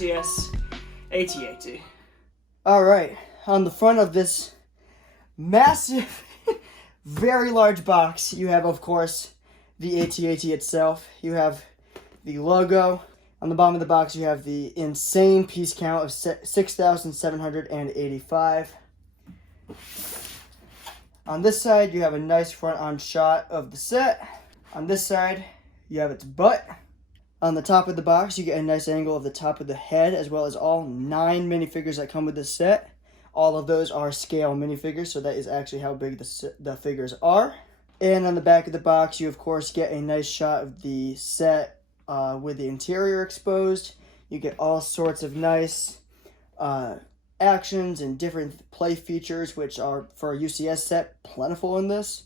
UCS AT-AT. All right, on the front of this massive, very large box, you have, of course, the AT-AT itself. You have the logo. On the bottom of the box, you have the insane piece count of 6,785. On this side, you have a nice front-on shot of the set. On this side, you have its butt. On the top of the box, you get a nice angle of the top of the head, as well as all 9 minifigures that come with this set. All of those are scale minifigures, so that is actually how big the figures are. And on the back of the box, you of course get a nice shot of the set with the interior exposed. You get all sorts of nice actions and different play features, which are, for a UCS set, plentiful in this.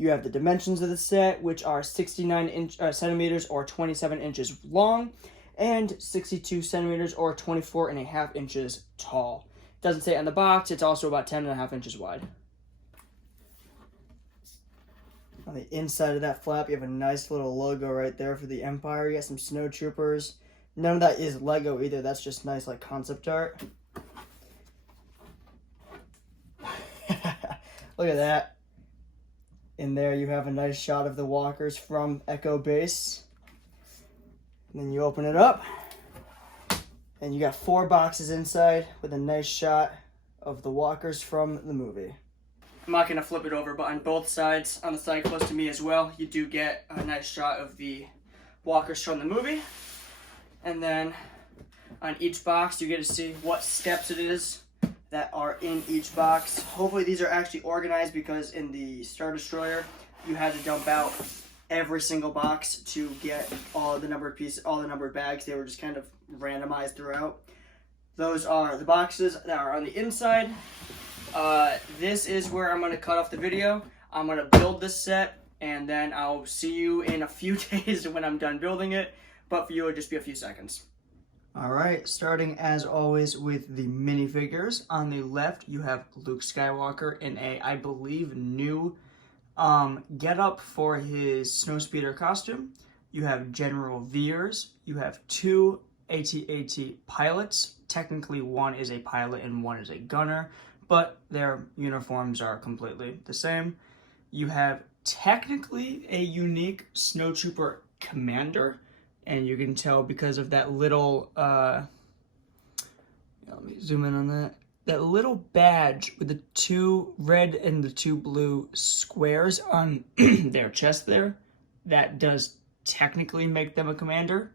You have the dimensions of the set, which are 69 centimeters or 27 inches long, and 62 centimeters or 24.5 inches tall. Doesn't say on the box, it's also about 10.5 inches wide. On the inside of that flap, you have a nice little logo right there for the Empire. You got some snowtroopers. None of that is Lego either, that's just nice like concept art. Look at that. In there you have a nice shot of the walkers from Echo Base. And then you open it up, and you got 4 boxes inside with a nice shot of the walkers from the movie. I'm not going to flip it over, but on both sides, on the side close to me as well, you do get a nice shot of the walkers from the movie. And then on each box, you get to see what steps it is that are in each box. Hopefully these are actually organized, because in the Star Destroyer, you had to dump out every single box to get all the numbered pieces, all the numbered bags. They were just kind of randomized throughout. Those are the boxes that are on the inside. This is where I'm going to cut off the video. I'm going to build this set, and then I'll see you in a few days when I'm done building it. But for you, it'll just be a few seconds. All right, starting as always with the minifigures. On the left, you have Luke Skywalker in a, I believe, new getup for his snowspeeder costume. You have General Veers. You have 2 AT-AT pilots. Technically, one is a pilot and one is a gunner, but their uniforms are completely the same. You have technically a unique snowtrooper commander, and you can tell because of that little, let me zoom in on that. That little badge with the 2 red and the 2 blue squares on their chest there, that does technically make them a commander.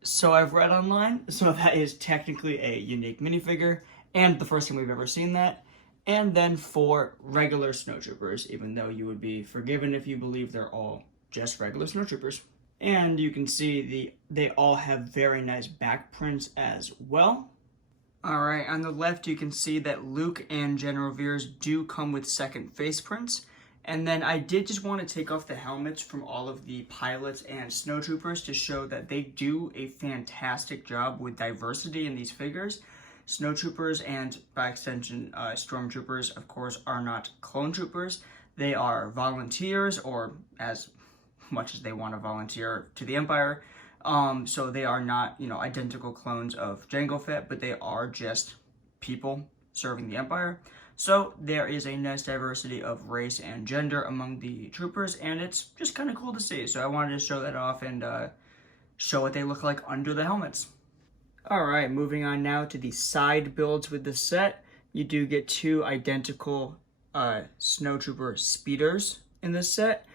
So I've read online, so that is technically a unique minifigure, and the first time we've ever seen that. And then 4 regular snowtroopers, even though you would be forgiven if you believe they're all just regular snowtroopers. And you can see they all have very nice back prints as well. Alright, on the left you can see that Luke and General Veers do come with second face prints. And then I did just want to take off the helmets from all of the pilots and snowtroopers to show that they do a fantastic job with diversity in these figures. Snowtroopers and, by extension, stormtroopers, of course, are not clone troopers. They are volunteers, or as much as they want to volunteer to the Empire. So they are not, identical clones of Jango Fett, but they are just people serving the Empire. So there is a nice diversity of race and gender among the troopers, and it's just kind of cool to see. So I wanted to show that off and show what they look like under the helmets. Alright, moving on now to the side builds with the set. You do get 2 identical snowtrooper speeders in this set.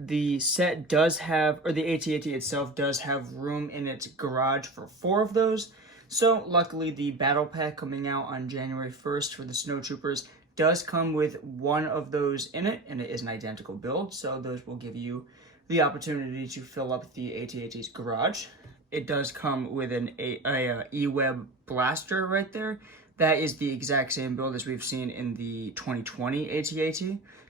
The set does have, or the AT-AT itself does have room in its garage for 4 of those. So luckily the battle pack coming out on January 1st for the snowtroopers does come with 1 of those in it, and it is an identical build. So those will give you the opportunity to fill up the AT-AT's garage. It does come with an E-Web blaster right there. That is the exact same build as we've seen in the 2020 AT-AT.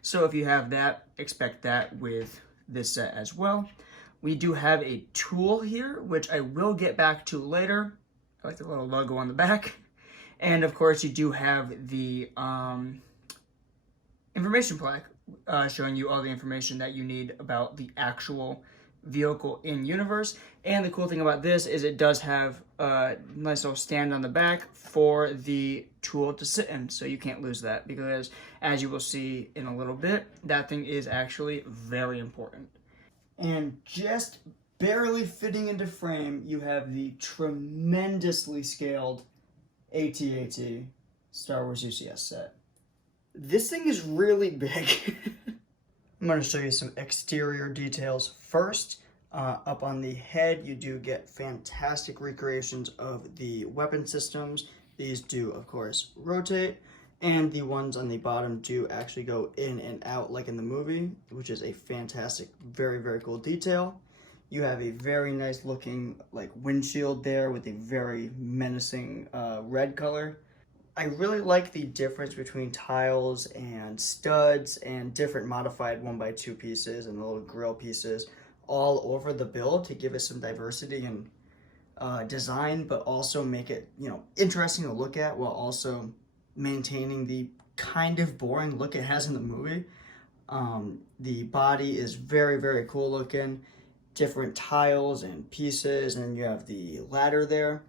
So if you have that, expect that with this set as well. We do have a tool here, which I will get back to later. I like the little logo on the back. And of course, you do have the information plaque showing you all the information that you need about the actual vehicle in universe. And the cool thing about this is it does have a nice little stand on the back for the tool to sit in, so you can't lose that, because as you will see in a little bit, that thing is actually very important. And just barely fitting into frame, you have the tremendously scaled AT-AT Star Wars UCS set. This thing is really big. I'm going to show you some exterior details first. Up on the head, you do get fantastic recreations of the weapon systems. These do, of course, rotate, and the ones on the bottom do actually go in and out like in the movie, which is a fantastic, very, very cool detail. You have a very nice looking like windshield there with a very menacing red color. I really like the difference between tiles and studs and different modified 1x2 pieces and the little grill pieces all over the build to give it some diversity and design, but also make it, you know, interesting to look at while also maintaining the kind of boring look it has in the movie. The body is very, very cool looking, different tiles and pieces, and you have the ladder there.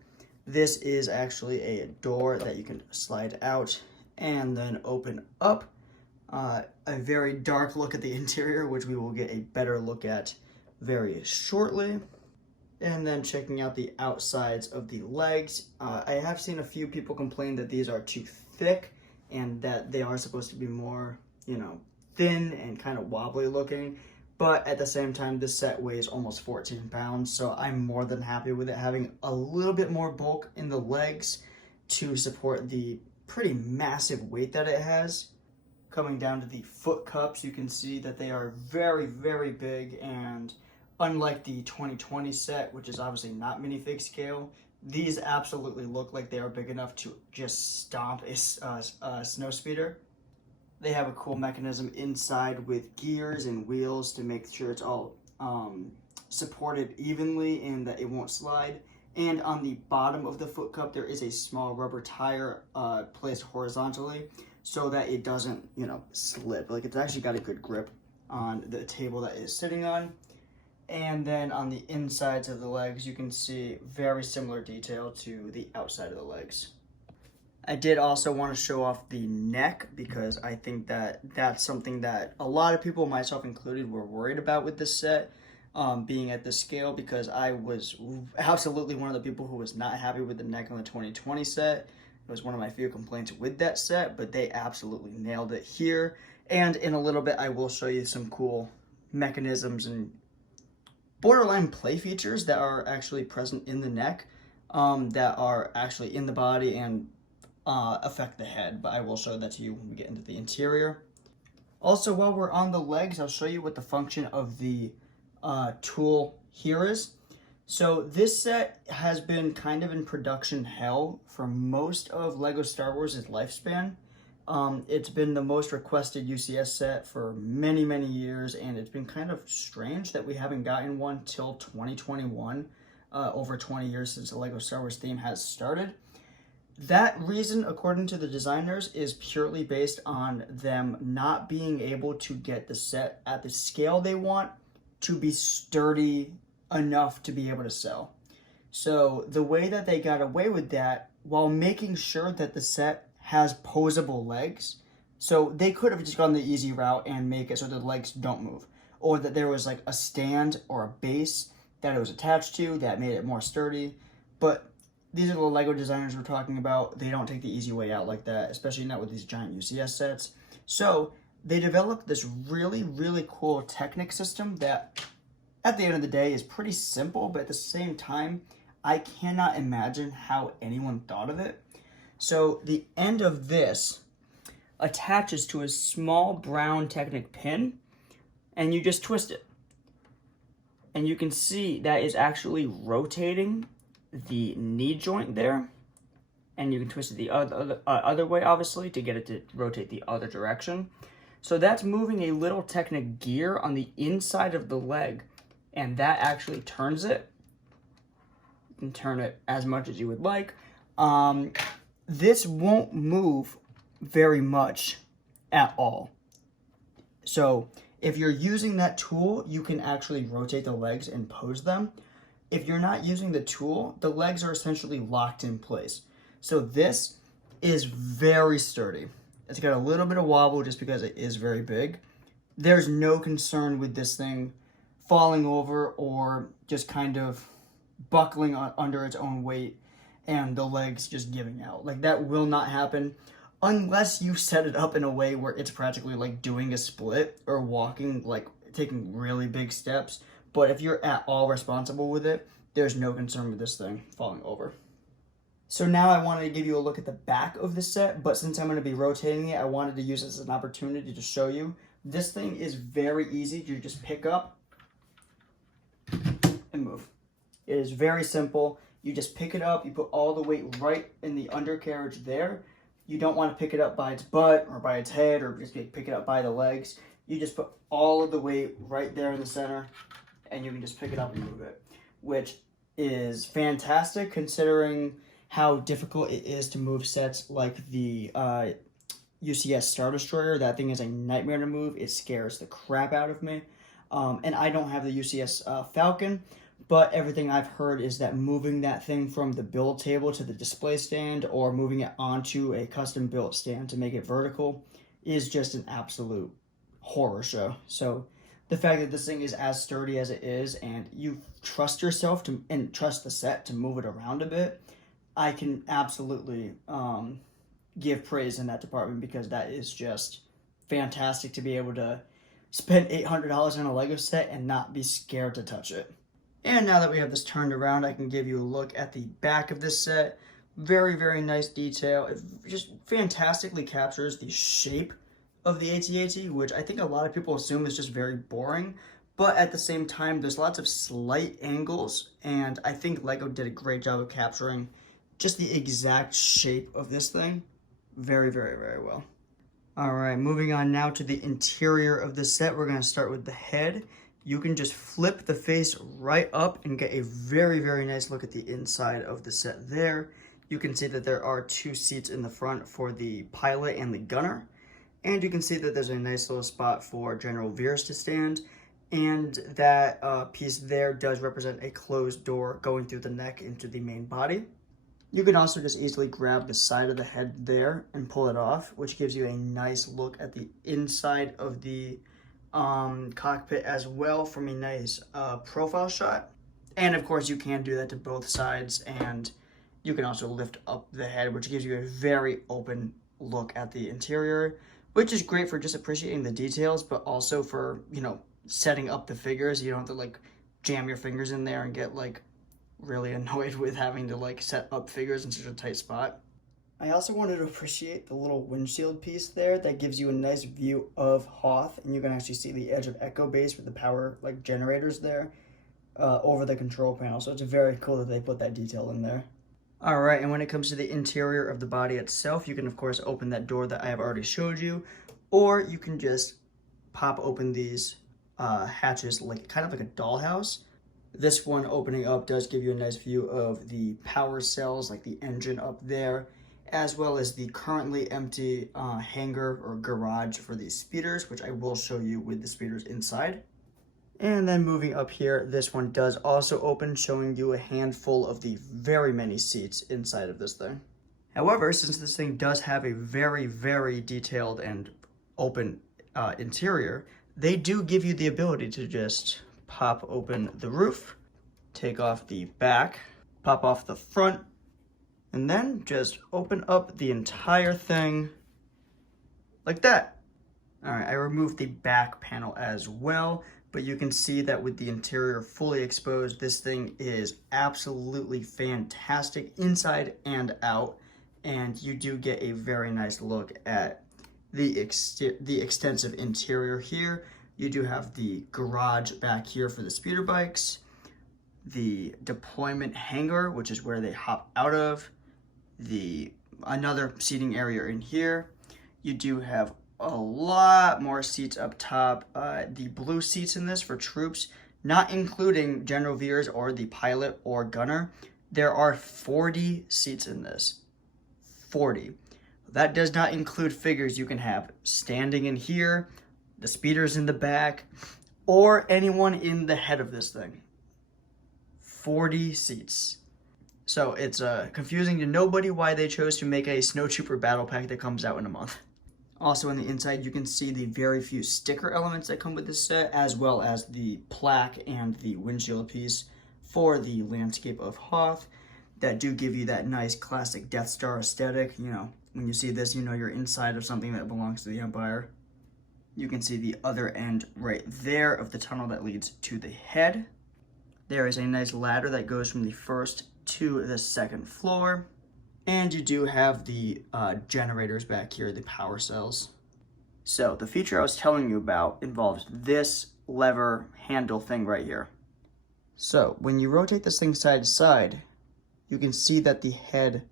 This is actually a door that you can slide out and then open up. A very dark look at the interior, which we will get a better look at very shortly. And then checking out the outsides of the legs. I have seen a few people complain that these are too thick and that they are supposed to be more, you know, thin and kind of wobbly looking. But at the same time, this set weighs almost 14 pounds, so I'm more than happy with it having a little bit more bulk in the legs to support the pretty massive weight that it has. Coming down to the foot cups, you can see that they are very, very big, and unlike the 2020 set, which is obviously not minifig scale, these absolutely look like they are big enough to just stomp a snowspeeder. They have a cool mechanism inside with gears and wheels to make sure it's all supported evenly and that it won't slide. And on the bottom of the foot cup, there is a small rubber tire placed horizontally so that it doesn't, you know, slip. Like, it's actually got a good grip on the table that it's sitting on. And then on the insides of the legs, you can see very similar detail to the outside of the legs. I did also want to show off the neck because I think that that's something that a lot of people, myself included, were worried about with this set, being at this scale, because I was absolutely one of the people who was not happy with the neck on the 2020 set. It was one of my few complaints with that set, but they absolutely nailed it here. And in a little bit, I will show you some cool mechanisms and borderline play features that are actually present in the neck, that are actually in the body and affect the head, but I will show that to you when we get into the interior. Also, while we're on the legs, I'll show you what the function of the tool here is. So this set has been kind of in production hell for most of LEGO Star Wars' lifespan. It's been the most requested UCS set for many, many years, and it's been kind of strange that we haven't gotten one till 2021, over 20 years since the LEGO Star Wars theme has started. That reason, according to the designers, is purely based on them not being able to get the set at the scale they want to be sturdy enough to be able to sell. So the way that they got away with that, while making sure that the set has posable legs, so they could have just gone the easy route and make it so the legs don't move, or that there was like a stand or a base that it was attached to that made it more sturdy. But these are the LEGO designers we're talking about. They don't take the easy way out like that, especially not with these giant UCS sets. So they developed this really, really cool Technic system that at the end of the day is pretty simple, but at the same time, I cannot imagine how anyone thought of it. So the end of this attaches to a small brown Technic pin, and you just twist it. And you can see that is actually rotating the knee joint there, and you can twist it the other way, obviously, to get it to rotate the other direction. So that's moving a little Technic gear on the inside of the leg, and that actually turns it. You can turn it as much as you would like. This won't move very much at all. So If you're using that tool, you can actually rotate the legs and pose them. If you're not using the tool, the legs are essentially locked in place. So this is very sturdy. It's got a little bit of wobble just because it is very big. There's no concern with this thing falling over or just kind of buckling under its own weight and the legs just giving out. Like, that will not happen unless you set it up in a way where it's practically like doing a split or walking, like taking really big steps. But if you're at all responsible with it, there's no concern with this thing falling over. So now I wanted to give you a look at the back of the set, but since I'm going to be rotating it, I wanted to use this as an opportunity to show you. This thing is very easy to just pick up and move. It is very simple. You just pick it up, you put all the weight right in the undercarriage there. You don't want to pick it up by its butt or by its head or just pick it up by the legs. You just put all of the weight right there in the center and you can just pick it up and move it, which is fantastic considering how difficult it is to move sets like the UCS Star Destroyer. That thing is a nightmare to move. It scares the crap out of me. And I don't have the UCS Falcon, but everything I've heard is that moving that thing from the build table to the display stand or moving it onto a custom built stand to make it vertical is just an absolute horror show. So the fact that this thing is as sturdy as it is and you trust yourself to and trust the set to move it around a bit, I can absolutely give praise in that department because that is just fantastic to be able to spend $800 on a Lego set and not be scared to touch it. And now that we have this turned around, I can give you a look at the back of this set. Very, very nice detail. It just fantastically captures the shape of the AT-AT, which I think a lot of people assume is just very boring. But at the same time, there's lots of slight angles, and I think Lego did a great job of capturing just the exact shape of this thing. Very, very, very well. All right, moving on now to the interior of the set. We're going to start with the head. You can just flip the face right up and get a very, very nice look at the inside of the set there. You can see that there are 2 seats in the front for the pilot and the gunner. And you can see that there's a nice little spot for General Veers to stand. And that piece there does represent a closed door going through the neck into the main body. You can also just easily grab the side of the head there and pull it off, which gives you a nice look at the inside of the cockpit as well from a nice profile shot. And of course you can do that to both sides, and you can also lift up the head, which gives you a very open look at the interior, which is great for just appreciating the details, but also for, you know, setting up the figures. You don't have to like jam your fingers in there and get like really annoyed with having to like set up figures in such a tight spot. I also wanted to appreciate the little windshield piece there that gives you a nice view of Hoth, and you can actually see the edge of Echo Base with the power like generators there over the control panel. So it's very cool that they put that detail in there. All right, and when it comes to the interior of the body itself, you can of course open that door that I have already showed you, or you can just pop open these hatches like kind of like a dollhouse. This one opening up does give you a nice view of the power cells, like the engine up there, as well as the currently empty hangar or garage for these speeders, which I will show you with the speeders inside. And then moving up here, this one does also open, showing you a handful of the very many seats inside of this thing. However, since this thing does have a very, very detailed and open interior, they do give you the ability to just pop open the roof, take off the back, pop off the front, and then just open up the entire thing like that. All right, I removed the back panel as well, but you can see that with the interior fully exposed, this thing is absolutely fantastic inside and out, and you do get a very nice look at the extensive interior here. You do have the garage back here for the speeder bikes, the deployment hangar, which is where they hop out of, another seating area in here. You do have a lot more seats up top. The blue seats in this for troops, not including General Veers or the pilot or gunner, there are 40 seats in this. 40. That does not include figures you can have standing in here, the speeders in the back, or anyone in the head of this thing. 40 seats. So it's confusing to nobody why they chose to make a Snow Trooper battle pack that comes out in a month. Also on the inside, you can see the very few sticker elements that come with this set, as well as the plaque and the windshield piece for the landscape of Hoth that do give you that nice classic Death Star aesthetic. You know, when you see this, you know you're inside of something that belongs to the Empire. You can see the other end right there of the tunnel that leads to the head. There is a nice ladder that goes from the first to the second floor. And you do have the generators back here, the power cells. So the feature I was telling you about involves this lever handle thing right here. So when you rotate this thing side to side, you can see that the head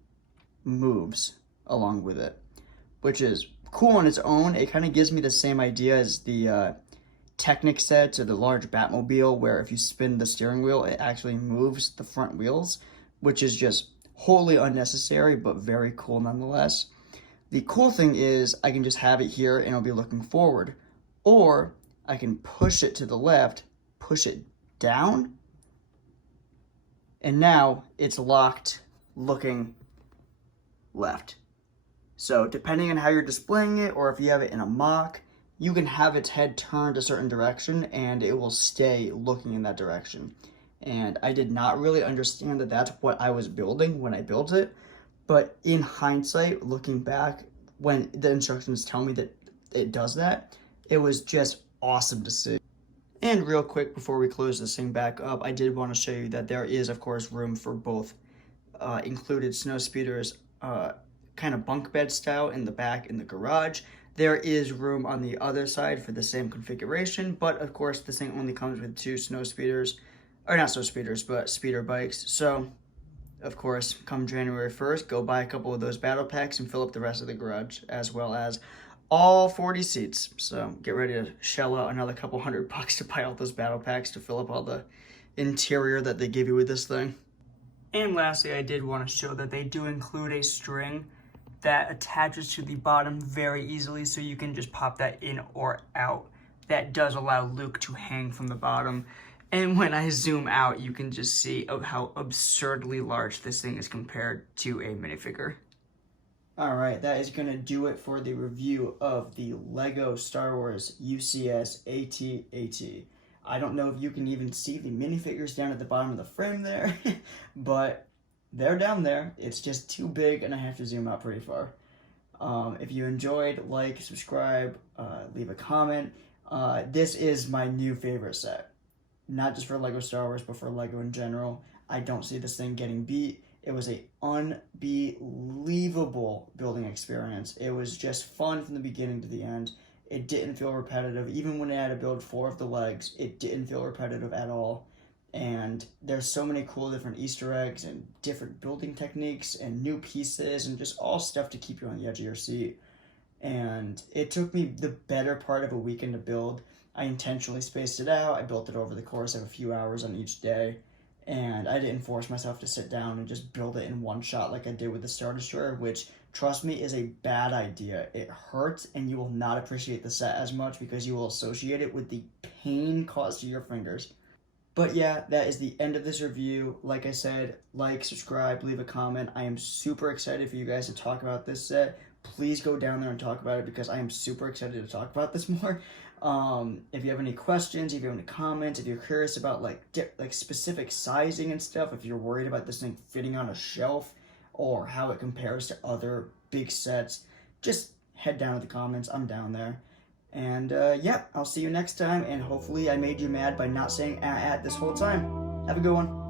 moves along with it, which is cool on its own. It kind of gives me the same idea as the Technic sets or the large Batmobile, where if you spin the steering wheel, it actually moves the front wheels, which is just wholly unnecessary, but very cool nonetheless. The cool thing is I can just have it here and it'll be looking forward, or I can push it to the left, push it down, and now it's locked looking left. So depending on how you're displaying it, or if you have it in a mock, you can have its head turned a certain direction and it will stay looking in that direction. And I did not really understand that that's what I was building when I built it. But in hindsight, looking back, when the instructions tell me that it does that, it was just awesome to see. And real quick, before we close this thing back up, I did want to show you that there is, of course, room for both included snow speeders, kind of bunk bed style in the back in the garage. There is room on the other side for the same configuration, but of course this thing only comes with 2 snow speeders, or not snow speeders, but speeder bikes. So, of course, come January 1st, go buy a couple of those battle packs and fill up the rest of the garage, as well as all 40 seats. So get ready to shell out another couple $100 to buy all those battle packs to fill up all the interior that they give you with this thing. And lastly, I did want to show that they do include a string that attaches to the bottom very easily, so you can just pop that in or out. That does allow Luke to hang from the bottom. And when I zoom out, you can just see how absurdly large this thing is compared to a minifigure. Alright, that is going to do it for the review of the LEGO Star Wars UCS AT-AT. I don't know if you can even see the minifigures down at the bottom of the frame there, but they're down there. It's just too big and I have to zoom out pretty far. If you enjoyed, like, subscribe, leave a comment. This is my new favorite set. Not just for LEGO Star Wars, but for LEGO in general. I don't see this thing getting beat. It was an unbelievable building experience. It was just fun from the beginning to the end. It didn't feel repetitive. Even when I had to build 4 of the legs, it didn't feel repetitive at all. And there's so many cool different Easter eggs and different building techniques and new pieces and just all stuff to keep you on the edge of your seat. And it took me the better part of a weekend to build. I intentionally spaced it out. I built it over the course of a few hours on each day. And I didn't force myself to sit down and just build it in one shot like I did with the Star Destroyer, which, trust me, is a bad idea. It hurts and you will not appreciate the set as much because you will associate it with the pain caused to your fingers. But yeah, that is the end of this review. Like I said, like, subscribe, leave a comment. I am super excited for you guys to talk about this set. Please go down there and talk about it because I am super excited to talk about this more. If you have any questions, if you have any comments, if you're curious about like specific sizing and stuff, if you're worried about this thing fitting on a shelf or how it compares to other big sets, just head down to the comments. I'm down there. And yeah, I'll see you next time, and hopefully I made you mad by not saying AT-AT this whole time. Have a good one.